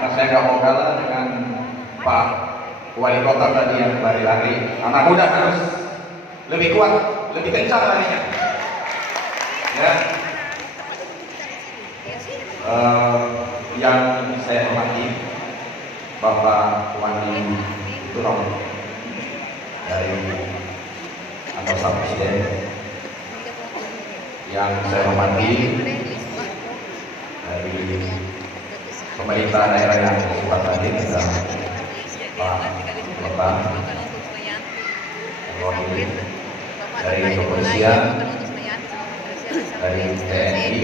karena saya nggak mau kalah dengan Pak Wali Kota tadi yang lari-lari. Anak muda harus lebih kuat, lebih kencang larinya. Ya. Yang saya hormati Bapak Wani Turong dari kantor Presiden, yang saya hormati dari pemerintah daerah yang sempat hadir, ada Pak Lebang, dari kepolisian, dari TNI,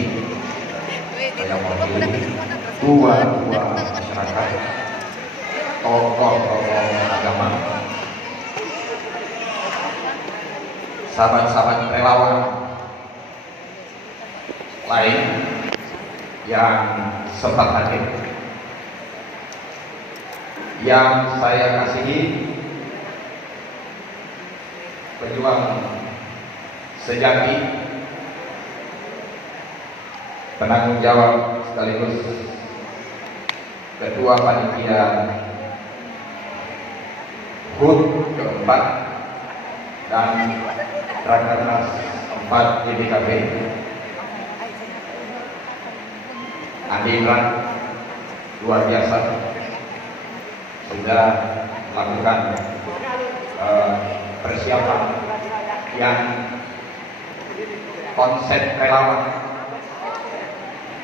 yang mewakili dua masyarakat, tokoh agama, sahabat-sahabat relawan lain yang sempat hadir. Yang saya kasihi, pejuang sejati, penanggung jawab sekaligus ketua panitia HUT keempat dan Rakernas 4 DPKB, Andi Imran, luar biasa, sudah melakukan persiapan yang konsep relawan.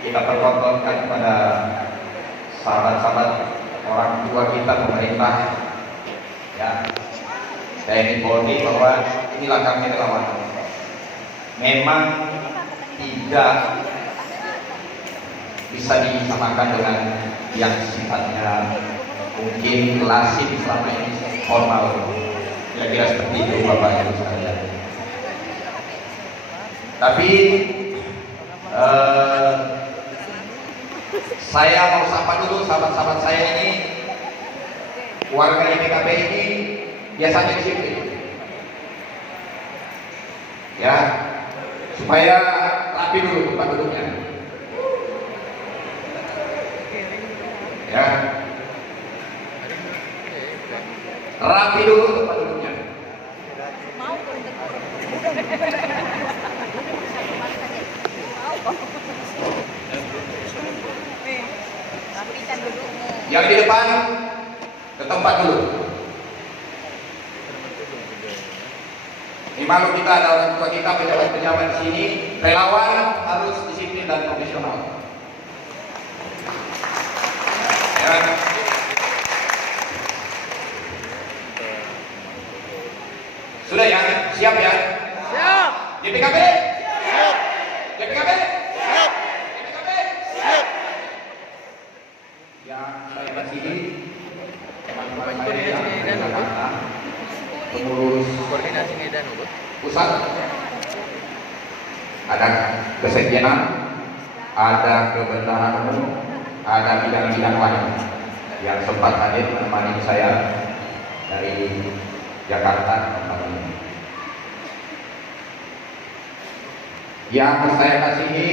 Kita pertontonkan pada sahabat-sahabat orang tua kita, pemerintah, ya, TNI Polri, bahwa inilah kami relawan. Memang tidak bisa disamakan dengan yang sifatnya mungkin klasik selama ini, formal, kira-kira seperti itu Bapak Ibu sekalian. Tapi saya mau sapa dulu sahabat-sahabat saya ini, warga DPKB ini biasanya disiplin, ya, supaya rapi dulu tempat duduknya, ya, rapi dulu tempat duduknya. Yang di depan ke tempat dulu. Ini malu kita, ada orang tua kita, pejabat-pejabat di sini, relawan harus disiplin dan profesional. Ya. Sudah ya? Siap ya? Siap. DPKB? Siap. DPKB? Siap. DPKB? Siap. Yang saya kasihi teman-teman saya yang dari Jakarta, pengurus pusat, ada kesekjenan, ada kebendaharaan umum, ada bidang-bidang lain yang sempat hadir menemani saya dari Jakarta. Yang saya kasihi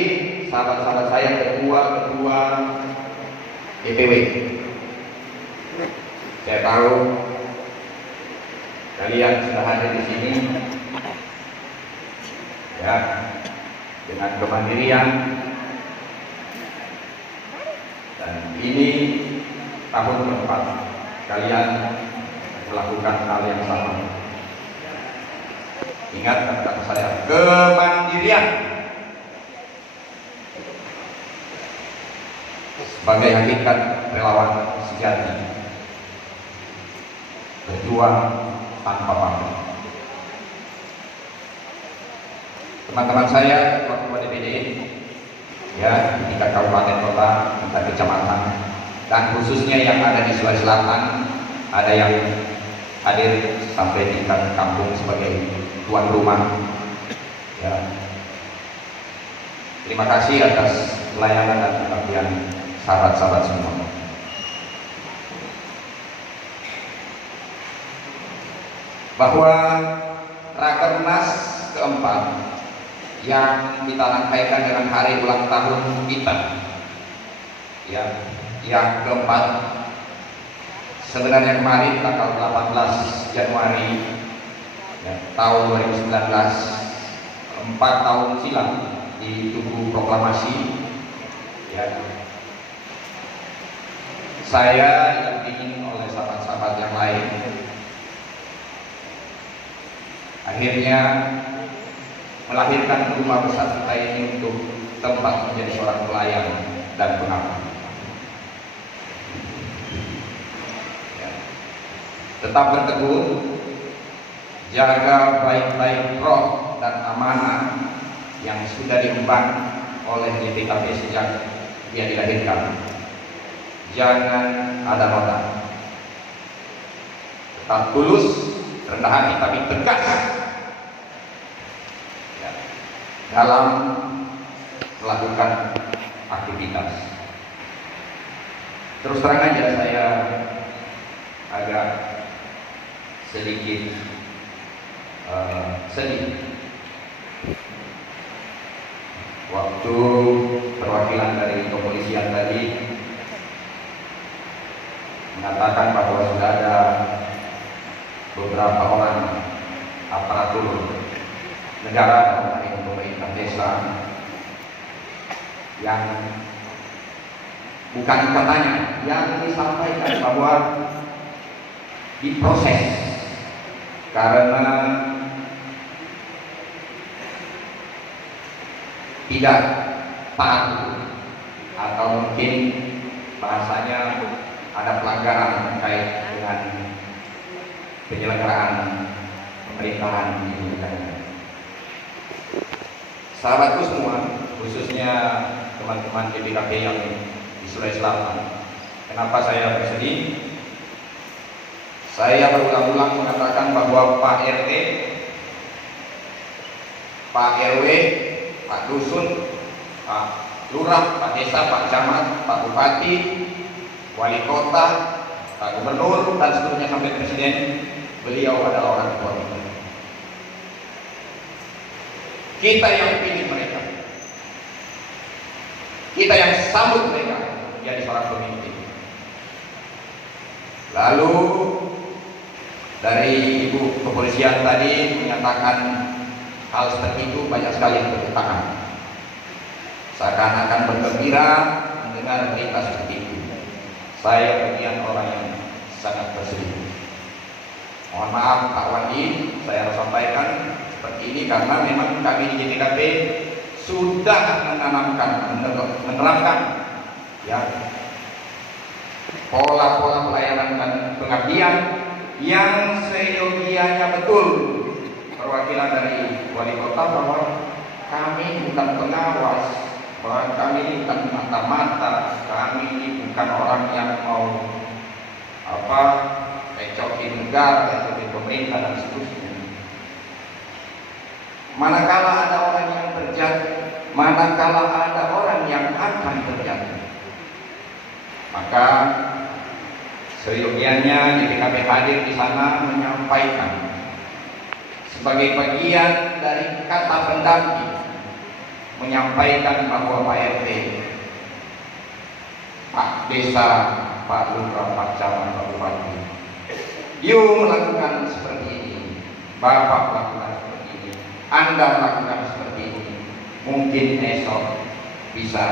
sahabat-sahabat saya, ketua DPW. Saya tahu kalian sudah hadir di sini, ya, dengan kemandirian, dan ini tahun keempat kalian melakukan hal yang sama. Ingat kata saya, kemandirian sebagai hakikat relawan sejati, berjuang tanpa pamrih. Teman-teman saya, ketua DPD, ya, di tingkat kabupaten, kota, tingkat kecamatan, dan khususnya yang ada di Sulawesi Selatan, ada yang hadir sampai tingkat kampung sebagai tuan rumah. Ya. Terima kasih atas pelayanan dan pengabdian sahabat-sahabat semua. Bahwa Rakernas keempat yang kita rangkaikan dengan hari ulang tahun kita, ya, yang keempat, sebenarnya kemarin tanggal 18 Januari ya, tahun 2019, 4 tahun silam di Tugu Proklamasi ya, saya didampingi oleh sahabat-sahabat yang lain akhirnya melahirkan rumah besar kita ini untuk tempat menjadi seorang pelayan dan pengabdi. Ya. Tetap berteguh, jaga baik-baik roh dan amanah yang sudah diemban oleh YPKP sejak dia dilahirkan. Jangan ada noda. Tetap tulus, rendah hati tapi tegas ya, dalam melakukan aktivitas. Terus terang aja saya agak sedikit sedih waktu perwakilan dari kepolisian tadi mengatakan bahwa sudah ada beberapa orang aparatur negara dan pemerintah desa yang bukan katanya yang disampaikan bahwa diproses karena tidak patuh atau mungkin bahasanya ada pelanggaran terkait dengan penyelenggaraan pemerintahan di negara. Sahabatku semua, khususnya teman-teman YPKP yang di Sulawesi Selatan, kenapa saya bersedih? Saya berulang-ulang mengatakan bahwa Pak RT, Pak RW, Pak Dusun, Pak Lurah, Pak Desa, Pak Camat, Pak Bupati, Wali Kota, Pak Gubernur, dan seterusnya sampai Presiden, beliau adalah orang tua kita. Kita yang pilih mereka, kita yang sambut mereka menjadi seorang pemimpin. Lalu dari Ibu Kepolisian tadi menyatakan hal seperti itu, banyak sekali yang bertentangan. Seakan-akan bergembira mendengar berita seperti itu. Saya bagian orang yang sangat bersedih. Mohon maaf Pak Wandi, saya harus sampaikan seperti ini karena memang kami di YPKP sudah menerapkan ya pola-pola pelayanan dan pengabdian yang seyogianya betul. Perwakilan dari wali kota bahwa kami bukan pengawas, bahwa kami ini bukan mata-mata, kami ini bukan orang yang mau recokin negara, recokin pemerintah dan seterusnya. Manakala ada orang yang terjadi, manakala ada orang yang akan terjadi, maka seyogianya YPKP hadir di sana menyampaikan sebagai bagian dari kata pendamping, menyampaikan bahwa Pak RT, Pak Desa, Pak Lurah, Pak Camat, Pak Bupati, yuk melakukan seperti ini, Bapak lakukan seperti ini, Anda lakukan seperti ini, mungkin esok bisa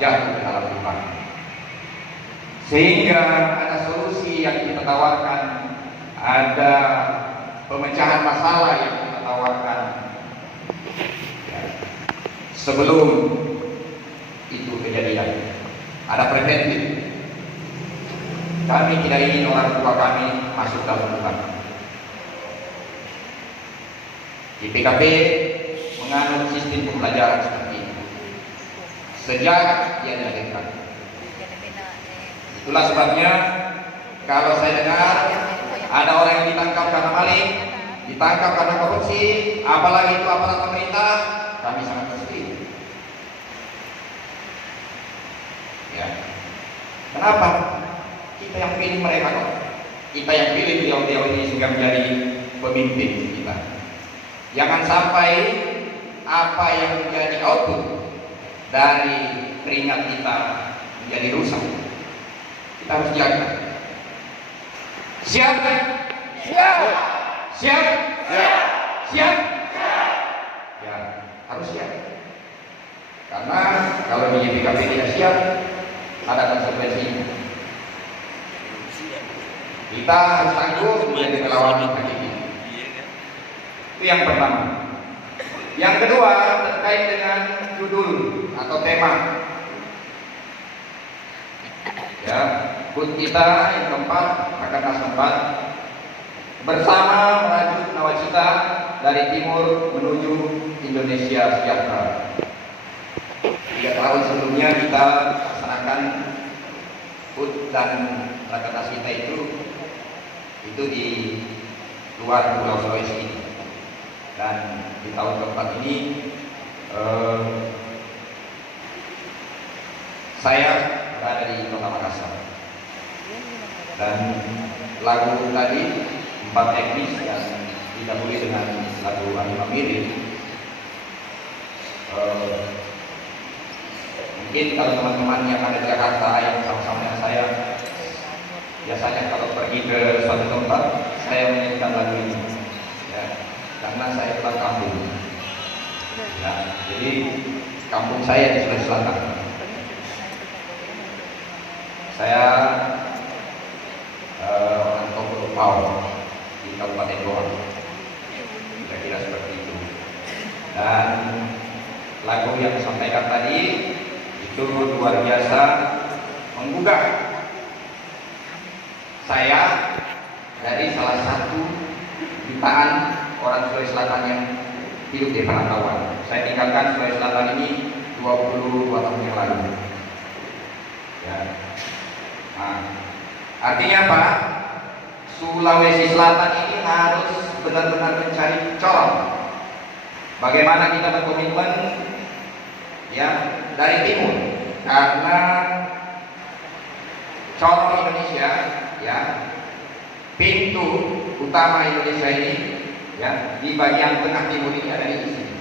jatuh ke dalam lubang. Sehingga ada solusi yang kita tawarkan, ada pemecahan masalah yang kita tawarkan ya, sebelum itu kejadian. Ada preventif. Kami tidak ingin orang tua kami masuk dalam lubang. Di PKP menganut sistem pembelajaran seperti ini sejak dia dilahirkan. Itulah sebabnya kalau saya dengar ada orang yang ditangkap karena maling, ditangkap karena korupsi, apalagi itu aparat pemerintah, kami sangat bersedih. Ya. Kenapa? Kita yang pilih mereka kok. Kita yang pilih beliau-beliau ini sehingga menjadi pemimpin kita. Jangan sampai apa yang menjadi output dari keringat kita menjadi rusak. Kita harus jaga. Siap? Siap. Siap? Siap. Siap? Ya, harus siap. Karena kalau di YPKP tidak siap, ada konsekuensinya. Kita harus tangguh menjadi relawan hakiki. Itu yang pertama. Yang kedua terkait dengan judul atau tema. Ya, HUT kita yang keempat, Rakernas keempat, bersama merajut nawacita dari timur menuju Indonesia sejahtera. 3 tahun sebelumnya kita laksanakan HUT dan Rakernas kita itu di luar Pulau Sulawesi. Dan di tahun keempat ini saya berada di Kota Makassar. Dan lagu tadi 4 teknis yang didahului dengan lagu Anima Mirip. Mungkin kalau teman-teman yang ada di Jakarta yang sama-sama dengan saya, biasanya kalau pergi ke suatu tempat saya menyanyikan lagu ini, ya, karena saya pulang kampung. Ya, jadi kampung saya di Sulawesi Selatan. Saya orang Tokopau di Kabupaten Goa, kira-kira seperti itu. Dan lagu yang disampaikan tadi itu luar biasa menggugah saya dari salah satu jutaan orang Sulawesi Selatan yang hidup di perantauan. Saya tinggalkan Sulawesi Selatan ini 22 tahun yang lalu. Ya. Nah, artinya apa? Sulawesi Selatan ini harus benar-benar mencari corong. Bagaimana kita berkomitmen, ya, dari timur, karena corong Indonesia, ya, pintu utama Indonesia ini, ya, di bagian tengah timur ini ada di sini,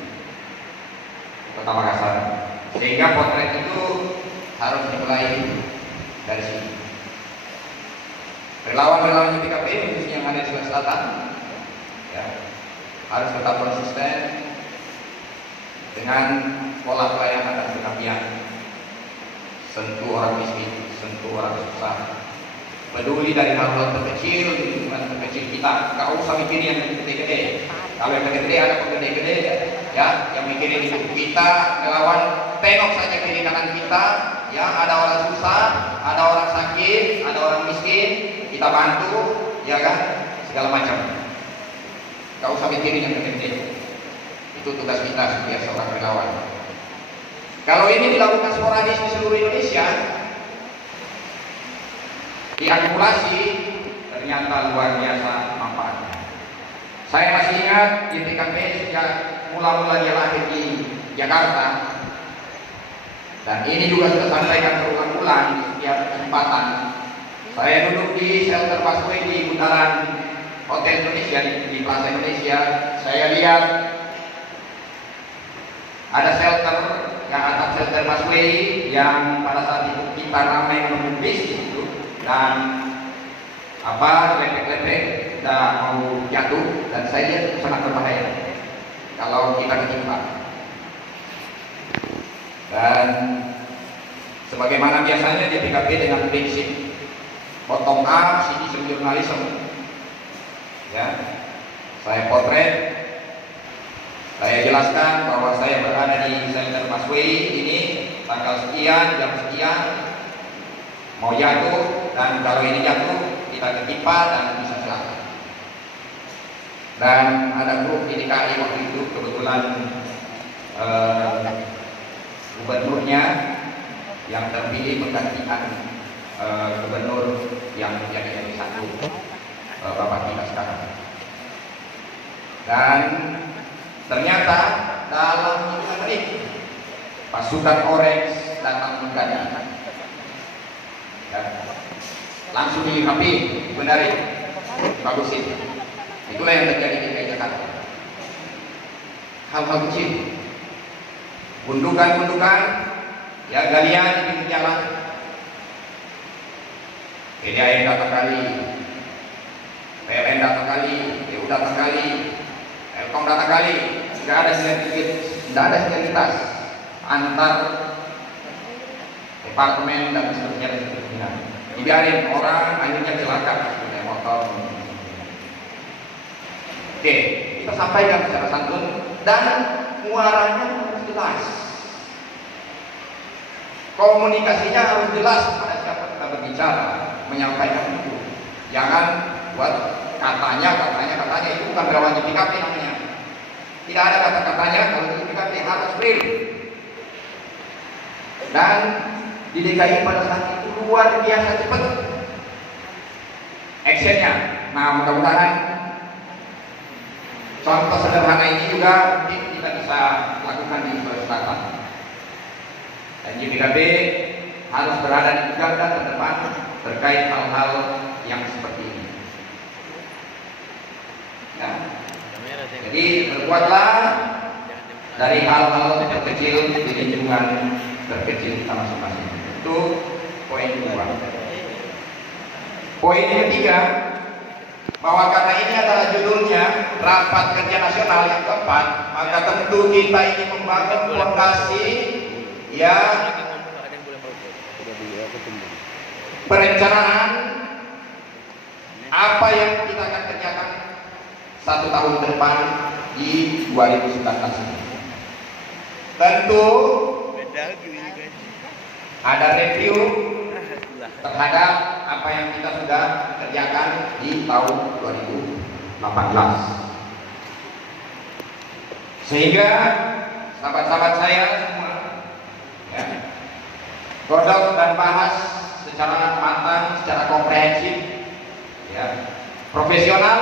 Kota Makassar. Sehingga potret itu harus dimulai dari sini. Relawan-relawan YPKP khususnya yang ada di Sulawesi Selatan, ya, harus tetap konsisten dengan pola pelayanan dan pengabdian. Sentuh orang miskin, sentuh orang susah, peduli dari hal-hal terkecil di lingkungan terkecil kita. Gak usah mikirin yang gede-gede. Kalau yang gede-gede ada gede-gede, ya, yang mikirin itu kita relawan. Tengok saja kiri kanan kita, ya, ada orang susah, ada orang sakit, ada orang miskin, kita bantu, ya kan, segala macam. Gak usah mikirin yang gede-gede. Itu tugas kita sebagai seorang relawan. Kalau ini dilakukan sporadis di seluruh Indonesia, diakumulasi, ternyata luar biasa manfaatnya. Saya masih ingat YPKP sejak mula-mula dia lahir di Jakarta, dan ini juga sudah sampaikan berulang-ulang di setiap kesempatan. Saya duduk di shelter busway di bundaran Hotel Indonesia di Plaza Indonesia. Saya lihat ada shelter, yang atas shelter busway yang pada saat itu kita ramai menunggu bis di situ, dan lepek-lepek sudah mau jatuh, dan saya lihat itu sangat berbahaya kalau kita ketimpa. Dan sebagaimana biasanya di YPKP dengan prinsip bottom up, citizen journalism, ya, saya potret, saya jelaskan bahwa saya berada di shelter busway ini tanggal sekian, jam sekian, mau jatuh, dan kalau ini jatuh kita ketimpa dan bisa celaka. Dan ada grup di DKI waktu itu, kebetulan gubernurnya yang terpilih menggantikan gubernur yang menjadi satu, Bapak kita sekarang. Dan ternyata dalam hitungan menit pasukan Orange datang mengganti, ya, langsung dilengkapi, dibenarin, bagusin. Itulah yang terjadi di DKI Jakarta. Hal-hal kecil, gundukan-gundukan, ya, galian di pinggir jalan, PDAM datang kali, PLN datang kali, EU datang kali, Telkom datang kali. Tidak ada sinergitas antar departemen dan seterusnya. Dibiarin orang akhirnya celaka naik motor. Oke, kita sampaikan secara santun dan muaranya harus jelas. Komunikasinya harus jelas pada siapa kita berbicara, menyampaikan itu. Jangan buat katanya itu bukan relawan JPKP namanya. Tidak ada kata-katanya, kalau JPKP harus real. Dan di DKI pada saat itu luar biasa cepat actionnya. Nah, mudah-mudahan contoh sederhana ini juga mungkin kita bisa lakukan di Sulawesi Selatan. Dan JPKB harus berada di garda terdepan terkait hal-hal yang seperti ini. Ya. Jadi berbuatlah dari hal-hal terkecil di lingkungan terkecil kita masing-masing. Itu poin kedua. Poin ketiga, bahwa karena ini adalah judulnya Rapat Kerja Nasional yang keempat, maka tentu kita ini membangun fondasi ya perencanaan apa yang kita akan kerjakan 1 tahun ke depan di 2019 ini. Tentu ada review terhadap apa yang kita sudah kerjakan di tahun 2018, sehingga sahabat-sahabat saya semua ya, godok dan bahas secara matang, secara komprehensif, ya, profesional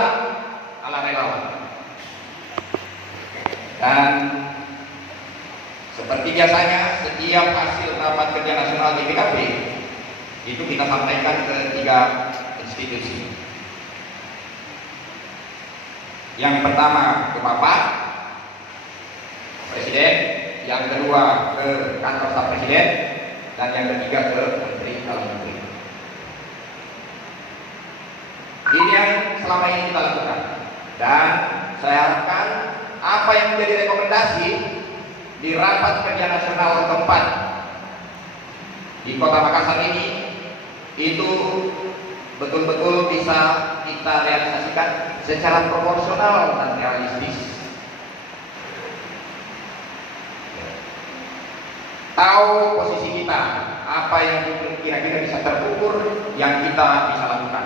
ala relawan. Dan seperti biasanya setiap hasil rapat kerja nasional JPKB itu kita sampaikan ke 3 institusi. Yang pertama ke Bapak Presiden, yang kedua ke kantor staf Presiden, dan yang ketiga ke Menteri Dalam Negeri. Ini yang selama ini kita lakukan, dan saya harapkan apa yang menjadi rekomendasi di rapat kerja nasional keempat di Kota Makassar ini itu betul-betul bisa kita realisasikan secara proporsional dan realistis. Tahu posisi kita, apa yang kira-kira bisa terukur yang kita bisa lakukan.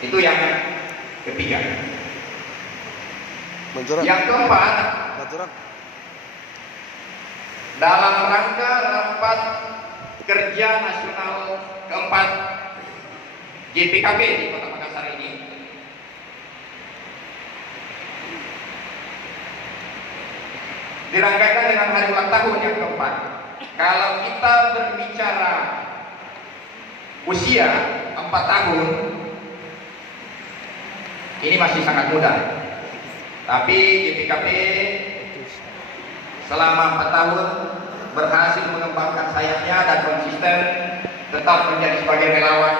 Itu yang ketiga. Yang keempat, dalam rangka rapat kerja nasional keempat JPKB di Kota Makassar ini, dirangkaikan dengan hari ulang tahun yang keempat. Kalau kita berbicara usia 4 tahun, ini masih sangat muda. Tapi JPKB selama 4 tahun berhasil mengembangkan sayapnya dan konsisten tetap menjadi sebagai relawan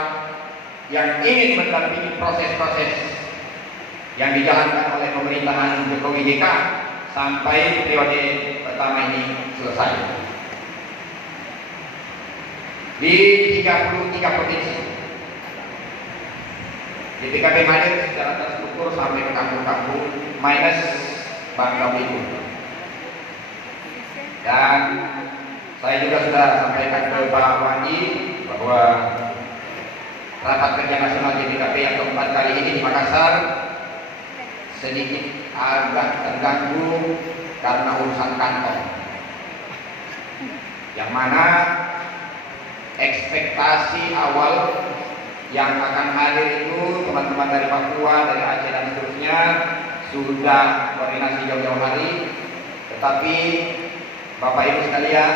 yang ingin mendampingi proses-proses yang dijalankan oleh pemerintahan Jokowi JK sampai periode pertama ini selesai. Di 33 provinsi JPKB hadir secara terstruktur sampai ke kampung-kampung minus Bangka Belitung. Dan saya juga sudah sampaikan ke Pak Wandi bahwa rapat kerja nasional JPKB yang keempat kali ini di Makassar sedikit agak terganggu karena urusan kantong, yang mana ekspektasi awal yang akan hadir itu teman-teman dari Papua, dari Aceh dan seterusnya sudah koordinasi jauh-jauh hari, tetapi Bapak Ibu sekalian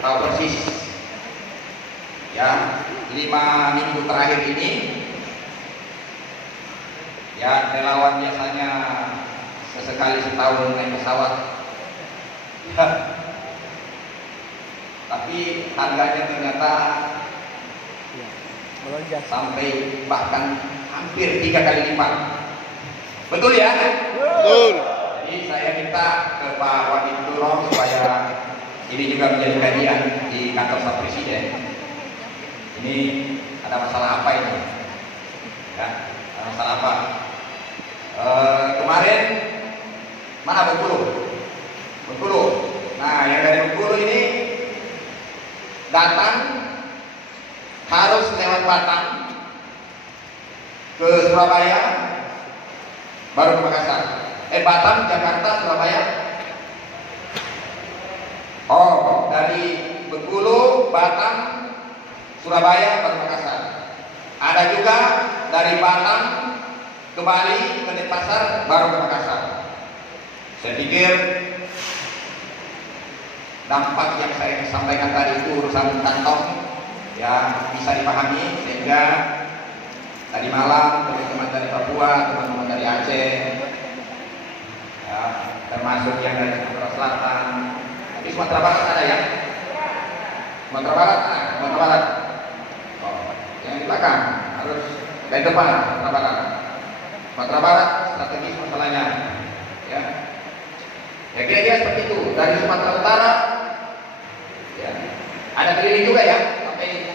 tahu persis ya, 5 minggu terakhir ini ya, relawan biasanya sesekali setahun naik pesawat tapi harganya ternyata sampai bahkan hampir 3 kali lipat. Betul ya? Betul. Jadi saya minta ke Pak Wadi Durong supaya ini juga menjadi kajian di kantor staf presiden. Ini ada masalah apa ini? Ya, ada masalah apa? Kemarin mana Bengkulu? Bengkulu. Nah, yang dari Bengkulu ini datang harus lewat Batam ke Surabaya baru ke Makassar. Batam, Jakarta, Surabaya. Oh, dari Bengkulu, Batam, Surabaya baru Makassar. Ada juga dari Batam ke Bali, ke Denpasar baru ke Makassar. Saya pikir dampak yang saya sampaikan tadi itu urusan kantong ya bisa dipahami, sehingga tadi malam teman-teman dari Papua, teman-teman dari Aceh, ya, termasuk yang dari Sumatera Selatan, tapi Sumatera Barat ada ya? Sumatera Barat, Sumatera Barat. Oh, yang di belakang harus dari depan Sumatera Barat. Sumatera Barat strategis masalahnya, ya. Ya kira-kira seperti itu. Dari Sumatera Utara, ya, ada keliling juga ya,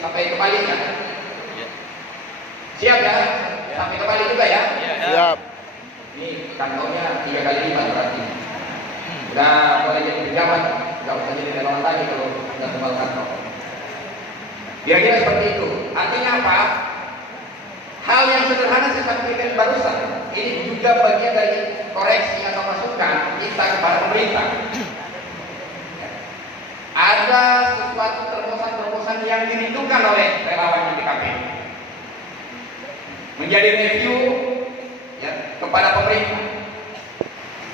sampai ke Bali ya. Siap ya? Sampai ke Bali juga ya? Siap. Ini kantongnya 3 kali lipat berarti. Udah boleh jadi pejabat, nggak usah jadi relawan lagi kalau nggak tebal kantong. Kira-kira seperti itu. Artinya apa? Hal yang sederhana saya sampaikan barusan, ini juga bagian dari koreksi atau masukan kita kepada pemerintah. Ada sesuatu terobosan-terobosan yang dirindukan oleh relawan YPKP. Menjadi review ya, kepada pemerintah.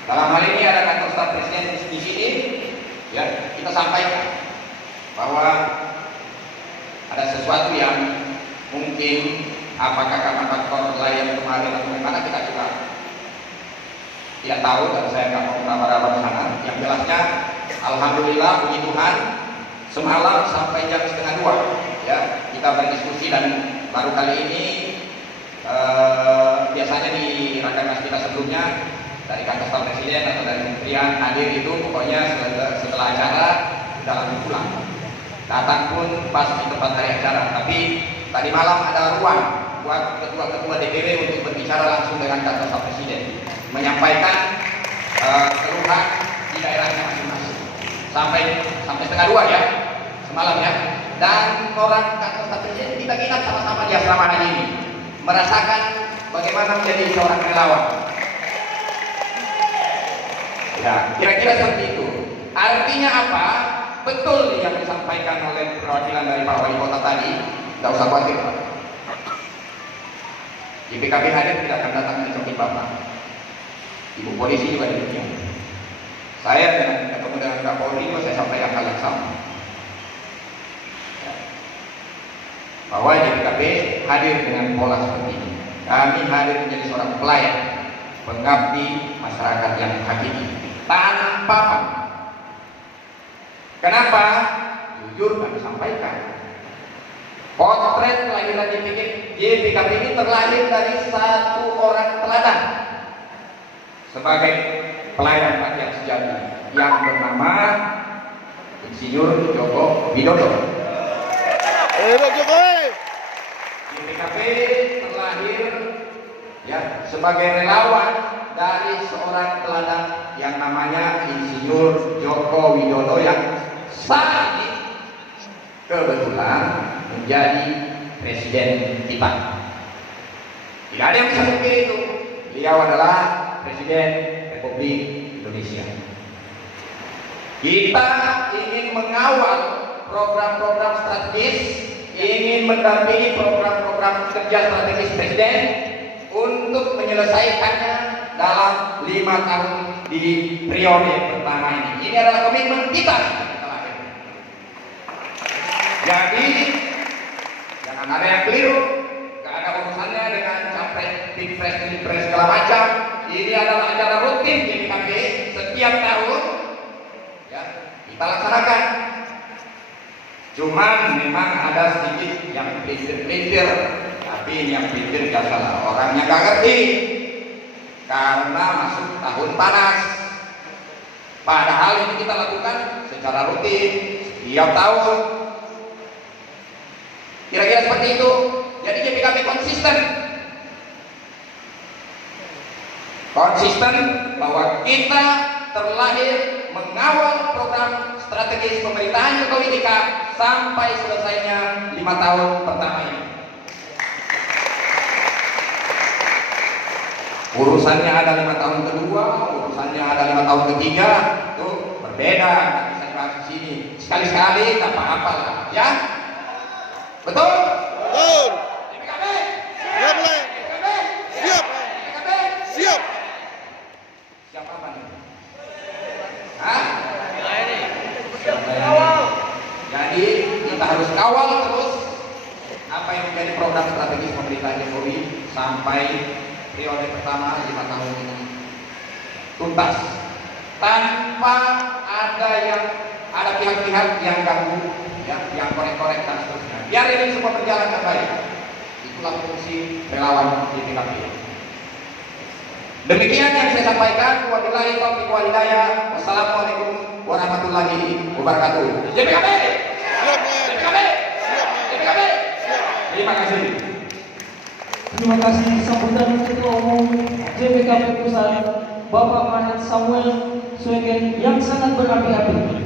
Dalam hal ini ada kantor staf presiden di sini, ya, kita sampaikan bahwa ada sesuatu yang mungkin apakah karena faktor lain kemarin atau bagaimana kita juga tidak tahu, dan saya nggak mau meraba-raba di sana. Yang jelasnya, alhamdulillah puji Tuhan, semalam sampai jam 1:30 ya kita berdiskusi, dan baru kali ini biasanya di rakernas kita sebelumnya dari kantor staf presiden atau dari kementerian hadir itu pokoknya setelah acara sudah langsung pulang. Datang pun pas di tempat hari acara, tapi tadi malam ada ruang buat ketua-ketua DPW untuk berbicara langsung dengan kantor staf presiden, menyampaikan keluhan di daerahnya masing-masing. Sampai 1:30 ya semalam ya. Dan orang kantor staf presiden kita nginap sama-sama di asrama haji ini, merasakan bagaimana menjadi seorang relawan. Ya, kira-kira seperti itu. Artinya apa? Betul yang disampaikan oleh perwakilan dari Pak Wali Kota tadi, tidak usah khawatir Pak. YPKP hadir tidak akan datang mencoki Bapak. Ibu polisi juga demikian. Saya dengan ketemu dengan Kapolri itu saya sampaikan hal yang sama. Bahwa YPKP hadir dengan pola seperti ini. Kami hadir menjadi seorang pelayan, pengabdi masyarakat yang hakiki, tanpa pamrih. Kenapa? Jujur kami sampaikan, potret kelahiran YPKP ini terlahir dari satu orang teladan sebagai pelayan rakyat sejati yang bernama Insinyur Joko Widodo. YPKP terlahir ya sebagai relawan dari seorang teladan yang namanya Insinyur Joko Widodo, yang saat ini kebetulan menjadi presiden kita. Tidak ada yang bisa mungkin itu. Beliau adalah Presiden Republik Indonesia. Kita ingin mengawal program-program strategis, ingin mendampingi program-program kerja strategis Presiden untuk menyelesaikannya dalam 5 tahun di periode pertama ini. Ini adalah komitmen kita. Jadi jangan ada yang keliru, gak ada urusannya dengan capres, pilpres segala macam. Ini adalah acara rutin YPKP setiap tahun, ya kita laksanakan. Cuman memang ada sedikit yang pelintir-pelintir, tapi ini yang pelintir gak salah, orangnya gak ngerti karena masuk tahun panas. Padahal ini kita lakukan secara rutin setiap tahun. Kira-kira seperti itu. Jadi JPKB konsisten bahwa kita terlahir mengawal program strategis pemerintahan Jokowi JK sampai selesainya 5 tahun pertama ini. Urusannya ada 5 tahun kedua, urusannya ada 5 tahun ketiga, itu berbeda, nggak bisa dibahas di sini. Sekali-sekali tak apa-apa lah, ya? Betul? Betul. JPKB? Siap, Le. JPKB? Siap. JPKB? Siap. Siapa apa nih? Hah? Jadi kita harus kawal terus apa yang menjadi program strategis pemerintah Jokowi sampai periode pertama 5 tahun ini tuntas, tanpa ada pihak-pihak yang ganggu, yang korek-korek dan seterusnya. Biar ini semua berjalan dengan baik. Itulah fungsi relawan JPKB. Demikian yang saya sampaikan. Wabillahi taufiq wal hidayah. Wassalamualaikum warahmatullahi wabarakatuh. JPKB. JPKB. JPKB. Terima kasih. Terima kasih sambutan Ketua Umum JPKB Pusat Bapak Mahat Samuel Swegen yang sangat berapi-api.